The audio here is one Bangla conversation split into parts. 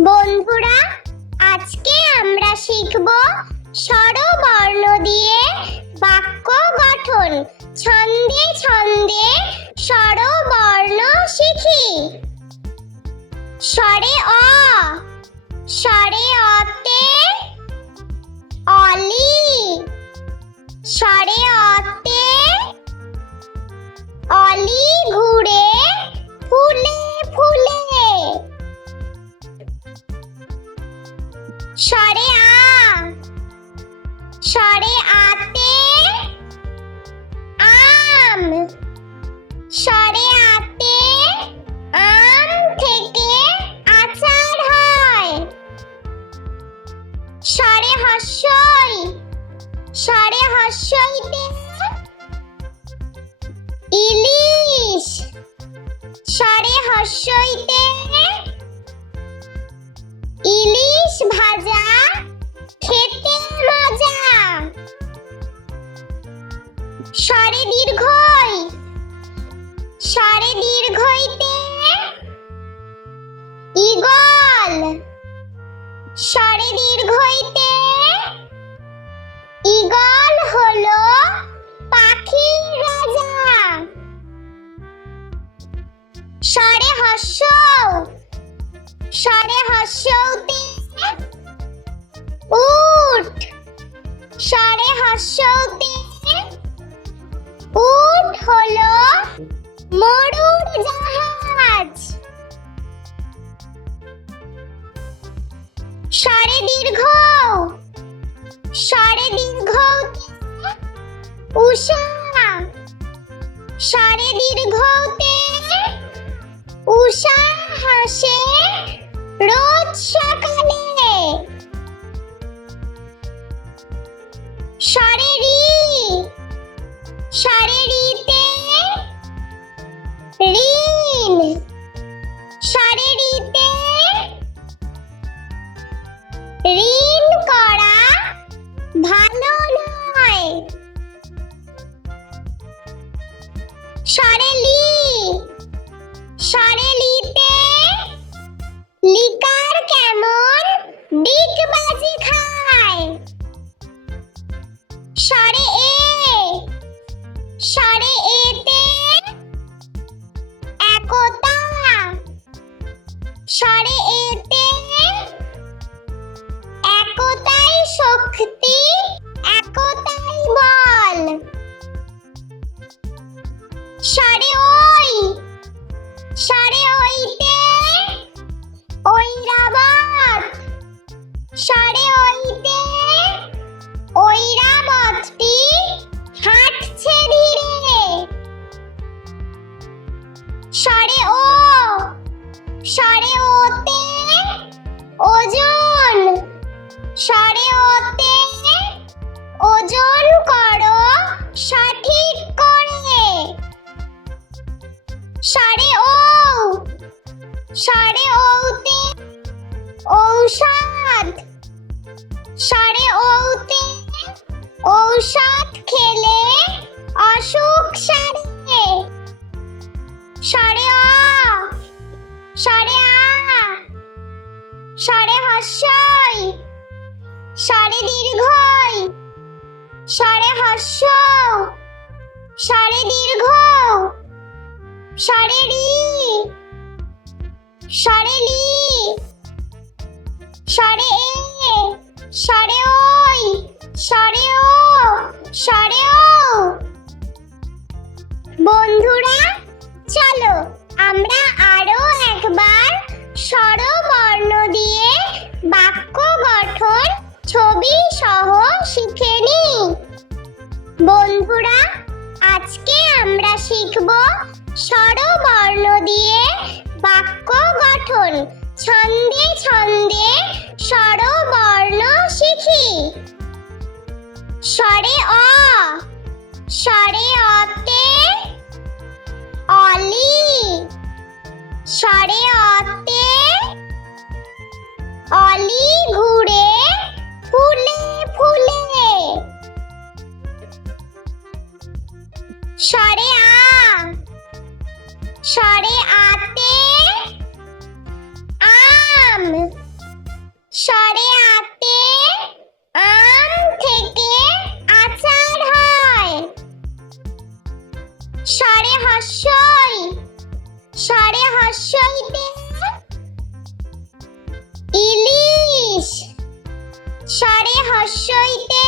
বন্ধুরা, আজকে আমরা শিখব স্বরবর্ণ দিয়ে বাক্য গঠন। ছন্দে ছন্দে স্বরবর্ণ শিখি। স্বরে অ, স্বরে অতে অলি, স্বরে অতে অলি ঘুরে ফুলে ফুলে। স্বরে আ, স্বরে আতে আম, স্বরে আতে আম থেকে আচার হয়। স্বরে হস্যই, স্বরে হস্যইতে ইলিশ, স্বরে হস্যইতে ইলিশ ভাজা খেতে মজা। স্বরে দীর্ঘই, স্বরে দীর্ঘইতে ঈগল, স্বরে দীর্ঘইতে ঈগল হলো পাখির রাজা। স্বরে হস্য, স্বরে হস্যতে উট, স্বরে হস্যতে উট হলো মরুর জাহাজ। স্বরে দীর্ঘ, স্বরে দীর্ঘতে উষা, স্বরে দীর্ঘতে উষা হাসে রোজ সকালে। স্বরে রি, স্বরে রিতে ঋণ, স্বরে রিতে ঋণ করা ভালো নয়। স্বরে লি, স্বরে লিতে লিকার কেমন ডিগবাজি খায়। স্বরে এ, স্বরে এতে একতা, স্বরে এতে একতাই শক্তি, একতাই বল। স্বরে ওই, স্বরে ওইতে ঐরাবত, স্বরে ওইতে ঐরাবতটি হাঁটছে ধীরে। স্বরে ও, স্বরে ওতে ওজন, স্বরে ওতে ওজন করো সঠিক করে। স্বরে ও, স্বরে ওতে ঔষধ, স্বরে ওতে ঔষধ খেলে অসুখ সারে। স্বরে অ, স্বরে আ, স্বরে হস্যই, স্বরে দীর্ঘই, স্বরে হস্য, স্বরে দীর্ঘ, স্বরে রি, স্বরে লি, স্বরে এ, স্বরে ওই, স্বরে ও, স্বরে ও। বন্ধুরা, চলো আমরা আরো একবার স্বরবর্ণ দিয়ে বাক্য গঠন ছবি সহ শিখে নিই। বন্ধুরা, আজকে আমরা শিখব স্বরবর্ণ দিয়ে বাক্য গঠন। ছন্দে ছন্দে স্বরবর্ণ শিখি। স্বরে অ, স্বরে অতে অলি, স্বরে অতে অলি ঘুরে ফুলে ফুলে। স্বরে আ, স্বরে আতে আম, ষাঁড়ে হর্ষইতে ইলিশ। ষাঁড়ে হর্ষইতে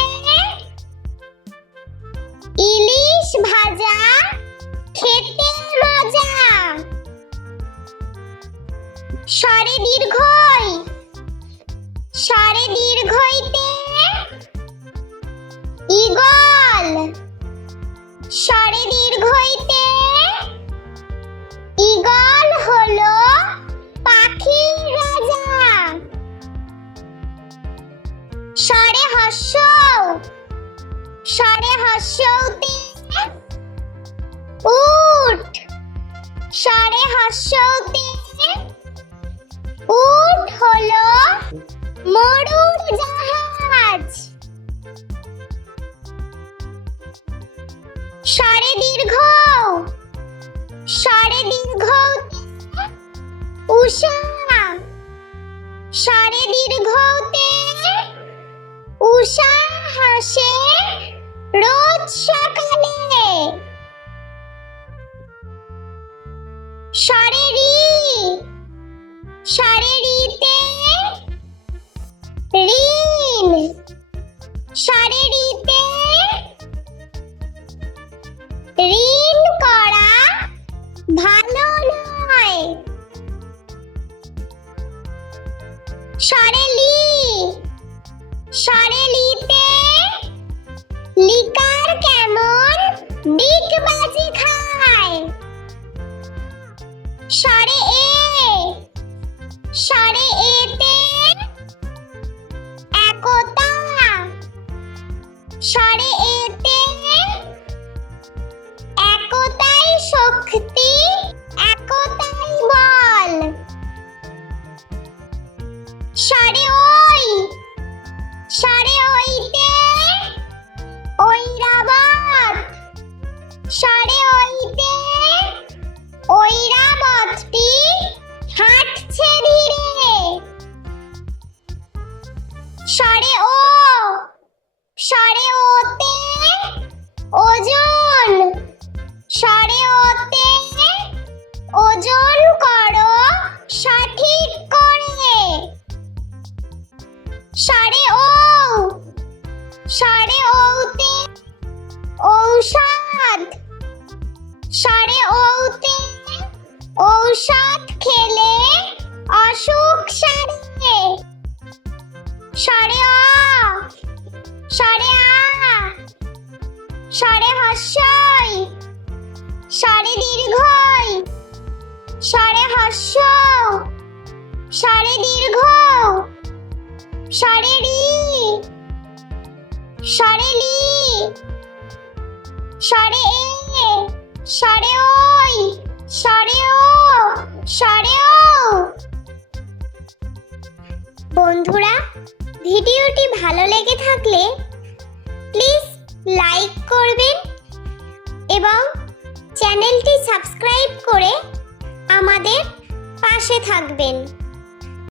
ইলিশ ভাজা খেতে মজা। ষাঁড়ে দীর্ঘই। ষাঁড়ে দীর্ঘইতে ঈগল। ষাঁড়ে দীর্ঘইতে ঈগল হলো পাখির রাজা। ষাঁড়ে হর্ষৌ। ষাঁড়ে হর্ষৌতে উট। ষাঁড়ে হর্ষৌতে উট হলো মরুর জাহাজ। ষাঁড়ে দীর্ঘ। ষাঁড়ে দীর্ঘতে উষা। ষাঁড়ে দীর্ঘতে উষা হাসে রোজ সকালে। ষাঁড়ে রি। ষাঁড়ে রিতে ঋণ। ষাঁড়ে রিতে ঋণ করা ভালো নয়। ষাঁড়ে লি। ষাঁড়ে লিতে লিকার কেমন ডিগবাজি খায়। ষাঁড়ে এ। ষাঁড়ে এতে একতা। ষাঁড়ে এতে একতাই শক্তি, একতাই বল। ষাঁড়ে ওই। ষাঁড়ে ওইতে ঐরাবত। ষাঁড়ে ওইতে ঐরাবতটি হাঁটছে ধীরে। ষাঁড়ে ও। ষাঁড়ে ওতে ওজন। ষাঁড়ে ওতে ওজন করো সঠিক করে। ষাঁড়ে ও। ষাঁড়ে ওতে ঔষধ। ষাঁড়ে ওতে ঔষধ খেলে অসুখ সারে। ষাঁড়ে অ। ষাঁড়ে আ। ষাঁড়ে হর্ষই। ষাঁড়ে দীর্ঘই। ষাঁড়ে হর্ষৌ। ষাঁড়ে দীর্ঘ। ষাঁড়ে রি। ষাঁড়ে লি। ষাঁড়ে এ। ষাঁড়ে ওই। ষাঁড়ে ও। ষাঁড়ে ও। বন্ধুরা, ভিডিওটি ভালো লেগে থাকলে প্লিজ লাইক করবেন এবং চ্যানেলটি সাবস্ক্রাইব করে আমাদের পাশে থাকবেন।